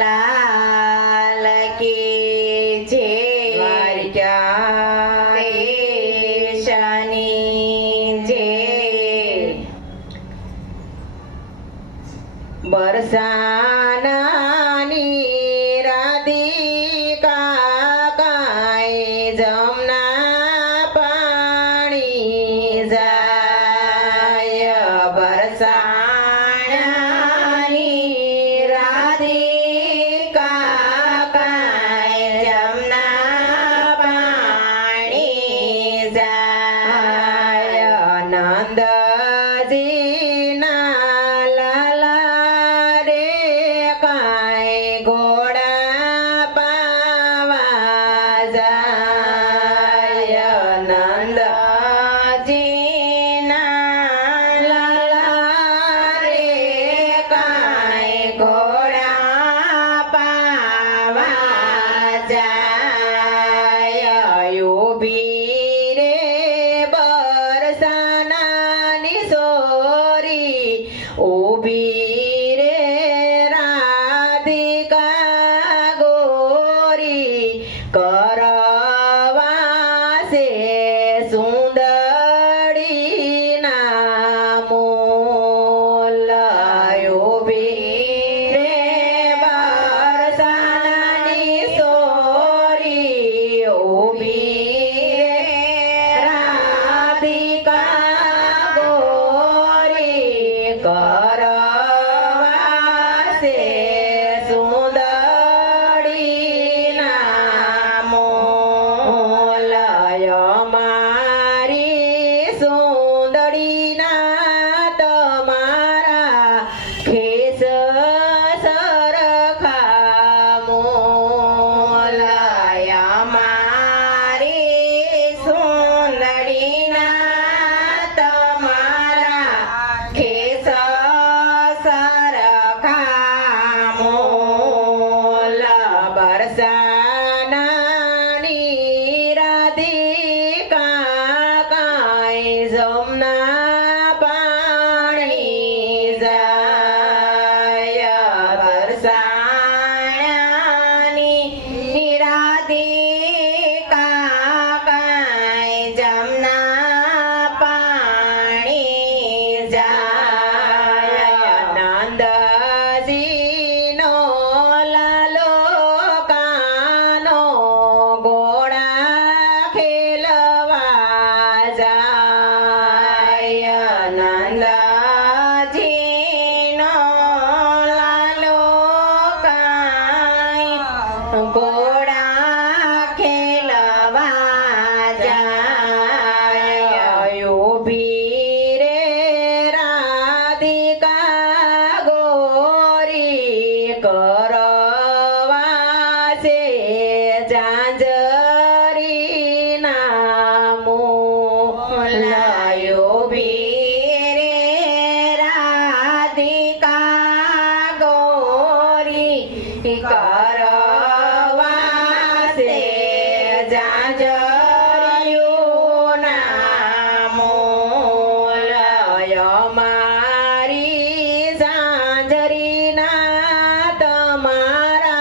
लाल की जय द्वारकाधीशनी जय बरसानानी राधिका काई जमना पाणी जाय बरसानानी राधिका काई जमना पाणी जाय नंदजी घोड़ा पावा जाय नंदजी लाला रे काई घोड़ा पावा जाय उभी रे बरसानानी सोरी उभी करवासे सुंदरी नामोल उभी रे बरसानानी सोरी उभी रे राधिका गोरी करवासे बरसानानी राधिका काई जमना पाणी जाय बरसानानी राधिका काई जमना पाणी जाय नंदजी घोड़ा खेलवा जाय उभी रे राधिका गोरी करवासे झांझरी नामोल उभी रे राधिका गोरी करवासे झांझरियों नामोल मारी झांझरी ना तमारा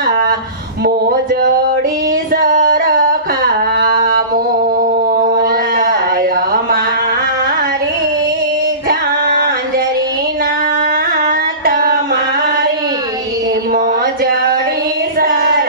मोजड़ी सरखा मोल मारी झांझरी ना तमारी मोजड़ी सर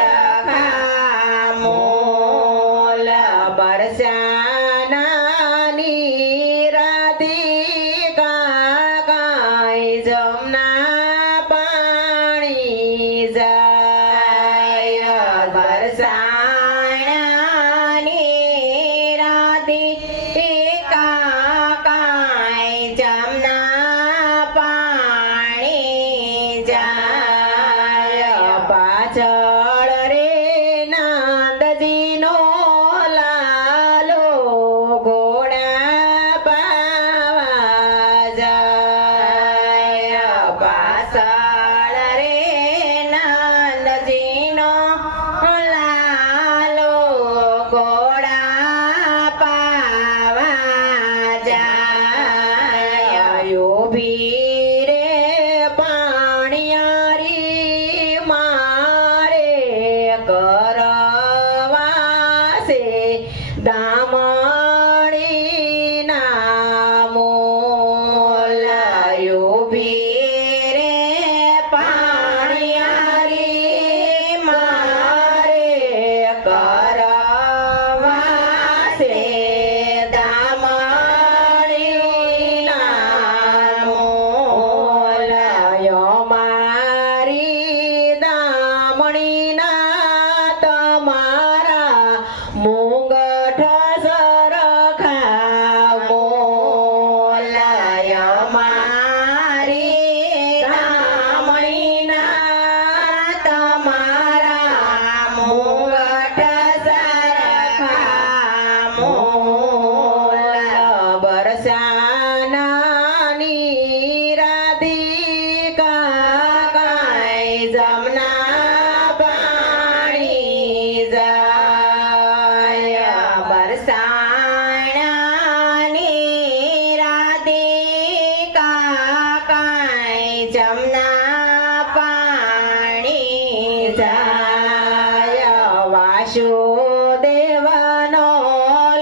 વાસુદેવનો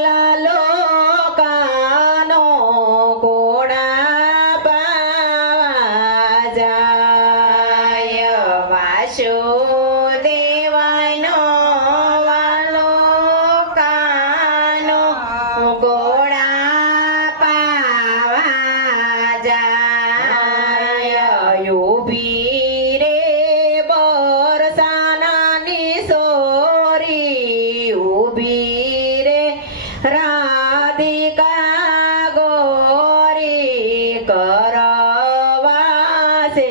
લાલો કાનો ઘોડા પાવા જાય વાસુદેવનો વાલો કાનો ઘોડા પાવા જાય ઊભી રે બરસાનાની સોરી ઊભી રે રાધિકા ગોરી કરવા છે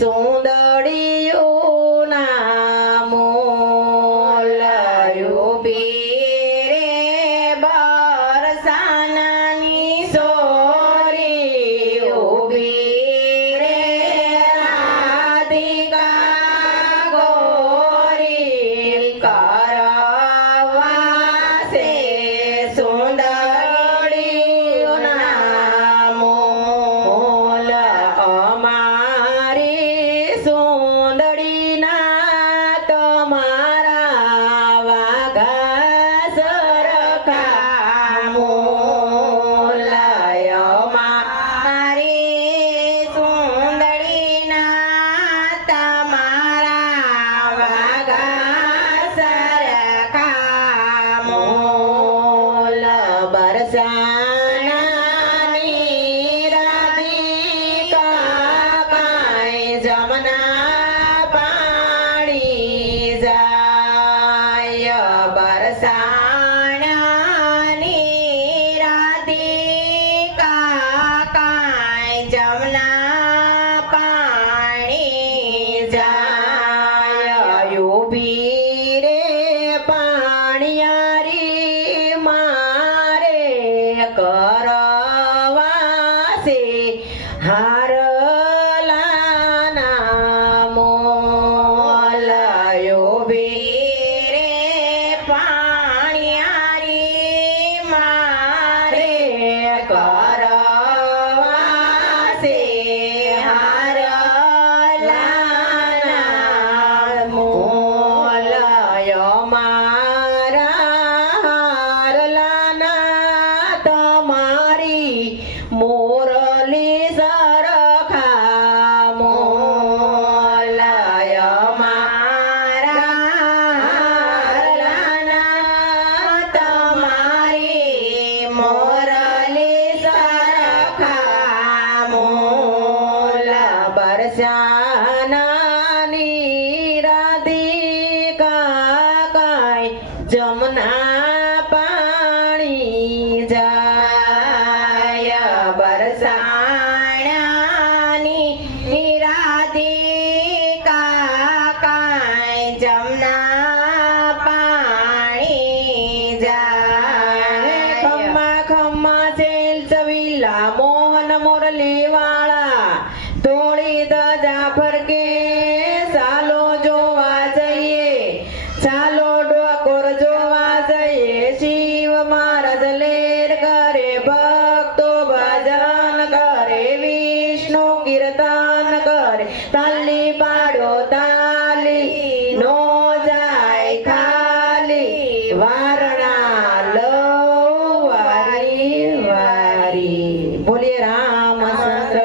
સુંદડીયું ના મોલ ઊભી રે બરસાનાની સોરી ઊભી રે રાધિકા ગોરી કરવા છે સુંદરીયું ના મોલ અમારી સુંદરીના તમારા વાઘા સરખા મોલ અમારી સુંદરીના તમારા વાઘા સરખા મોલ બરસાનાની રાધિકા કાંઈ જમના પાણી જાય બરસાનાની રાધિકા કાંઈ જમના પાણી જાય ઊભી રે પાણિયારી મારે કરવા છે હારલાના મોલ ઊભી રે પાણિયારી મારે કરવા છે હારલાના મોલ અમારા હારલાના તમારી મોરલી સરખા મોલ અમારા હારલાના તમારી મોરલી સરખા મોલ બરસાનાની રાધિકા કાંઈ જમના પાણી જાય બરસાણાની રાધિકા કાંઈ જમના પાણી જાય ખમ્મા ખમ્મા સેલ ચવીલા મોહન મોરલી વાળા ધોળી ધજા ફરકે ચાલો જોવા જઈએ ચાલો ડોકોર જોવા જઈએ શિવ મહારાજ લેર કરે ભક્તો ભજન કરે વિષ્ણુ કીર્તન કરે તાલી પાડો તાલી નો જાય ખાલી વારણા લો વારી વારી બોલીએ રામચંદ્ર